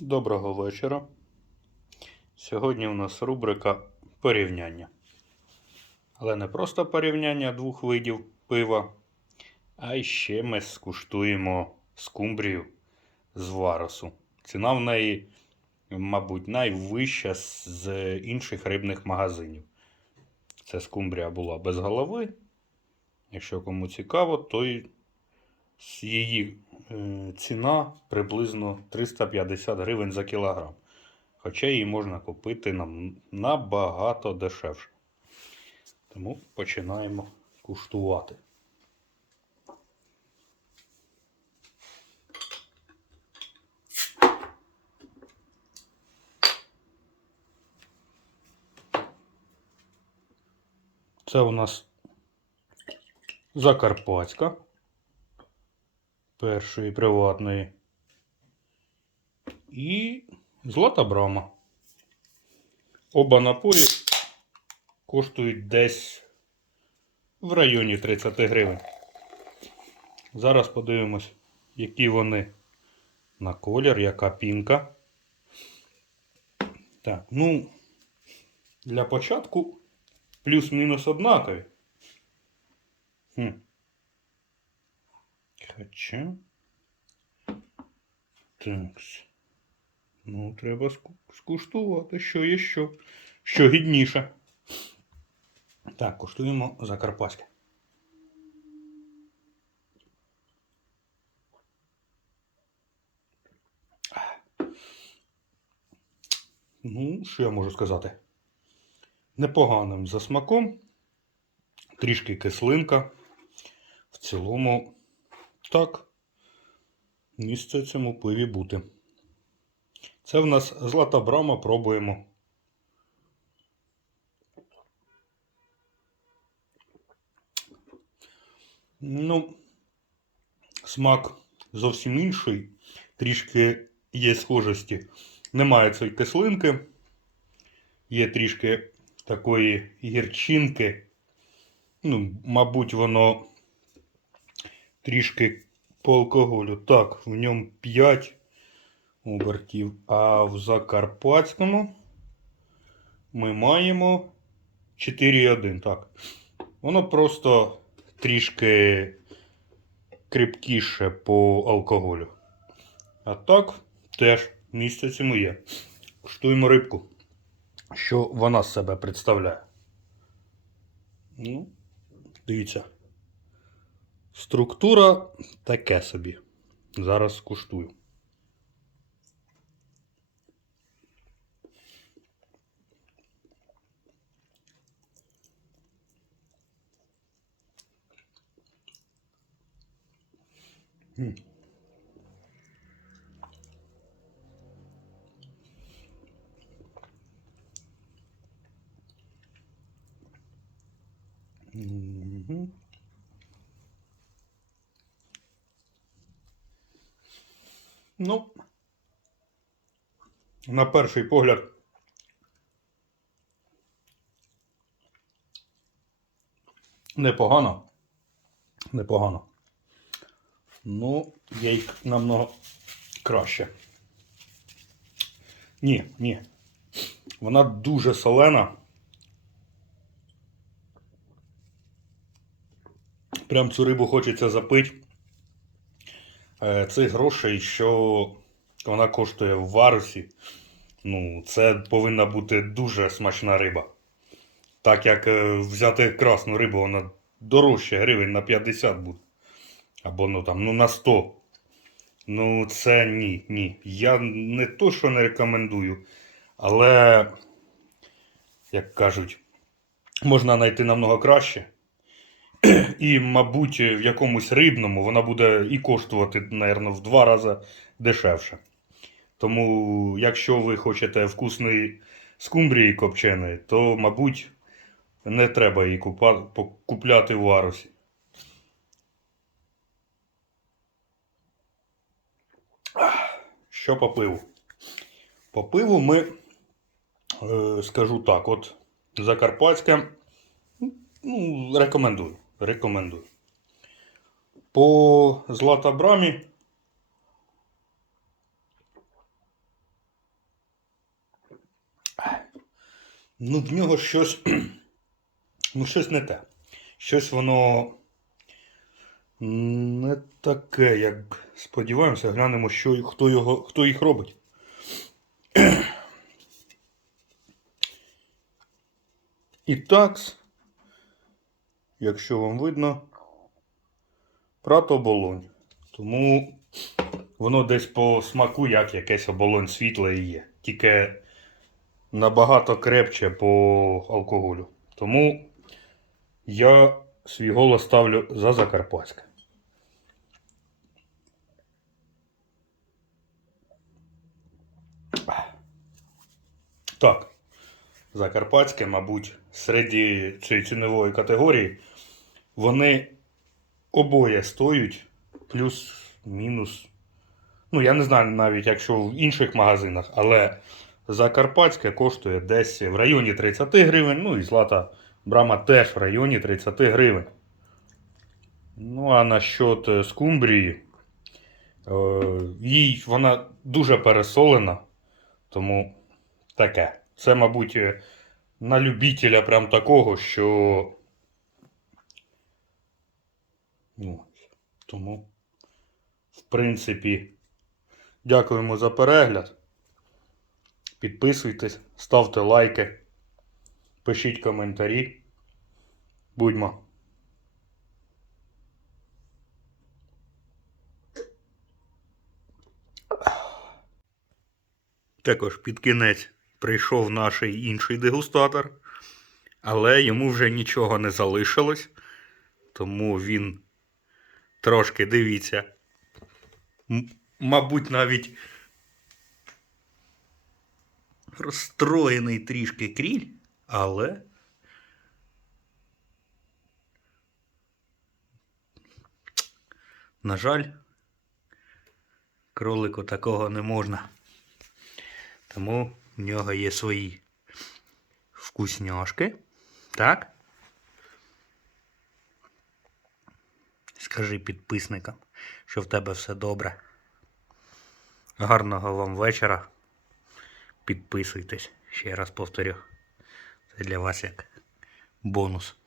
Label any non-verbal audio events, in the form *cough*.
Доброго вечора. Сьогодні у нас рубрика порівняння. Але не просто порівняння двох видів пива, а ще ми скуштуємо скумбрію з варосу. Ціна в неї, мабуть, найвища з- інших рибних магазинів. Це скумбрія була без голови. Якщо кому цікаво, то її ціна приблизно 350 гривень за кілограм. Хоча її можна купити нам набагато дешевше. Тому починаємо куштувати. Це у нас Закарпатська першої приватної. І Злата Брама. Оба напої коштують десь в районі 30 гривень. Зараз подивимось, які вони на колір, яка пінка. Так, ну, для початку плюс-мінус однакові. Хм. Хоча. Так. Ну, треба скуштувати, що є що. Що гідніше. Так, куштуємо закарпатське. Ну, що я можу сказати? Непоганим за смаком. Трішки кислинка. В цілому, так, місце цьому пиві бути. Це в нас злата брама, пробуємо. Ну, смак зовсім інший. Трішки є схожості. Немає цієї кислинки. Є трішки такої гірчинки. Ну, мабуть, воно трішки по алкоголю. Так, в ньому 5 обертів. А в Закарпатському ми маємо 4,1. Так. Воно просто трішки крепкіше по алкоголю. А так, теж місце цьому є. Рибку. Що вона з себе представляє. Ну, дивіться. Структура таке собі. Зараз скуштую. М. Ну, на перший погляд. Непогано. Непогано. Ну, є й намного краще. Ні, ні. Вона дуже солена. Прям цю рибу хочеться запити. Е, Цих грошей, що вона коштує в варусі, ну, це повинна бути дуже смачна риба. Так як е, взяти красну рибу, вона дорожче гривень на 50 буде. Або ну там, ну на 100. Ну, це ні, ні. Я не то, що не рекомендую, але, як кажуть, можна знайти намного краще. І, мабуть, в якомусь рибному вона буде і коштувати, мабуть, в два рази дешевше. Тому, якщо ви хочете вкусної скумбрії копченої, то, мабуть, не треба її купляти в варусі. Що по пиву? По пиву ми, е, скажу так, от Закарпатське, ну, рекомендую рекомендую. По златабрамі. Ну, в нього щось, *clears throat* ну, щось не те. Щось воно не таке, як сподіваємося, глянемо, що, хто, його, хто їх робить. *clears throat* І такс, якщо вам видно, прат оболонь. Тому воно десь по смаку, як якесь оболонь світле і є. Тільки набагато крепче по алкоголю. Тому я свій голос ставлю за Закарпатське. Так. Закарпатське, мабуть, серед цієї цінової категорії, вони обоє стоять плюс-мінус. Ну, я не знаю навіть, якщо в інших магазинах, але Закарпатське коштує десь в районі 30 гривень. Ну і злата брама теж в районі 30 гривень. Ну, а насчет е, скумбрії, е, їй вона дуже пересолена, тому таке. Це, мабуть, е, на любителя прям такого, що. Ну, тому, в принципі, дякуємо за перегляд. Підписуйтесь, ставте лайки, пишіть коментарі. Будьмо. Також під кінець прийшов наш інший дегустатор, але йому вже нічого не залишилось, тому він трошки дивіться. м- Мабуть, навіть розстроєний трішки кріль, але. На жаль, кролику такого не можна. Тому в нього є свої вкусняшки. Так? Скажи підписникам, що в тебе все добре. Гарного вам вечора. Підписуйтесь, ще раз повторю. Це для вас як бонус.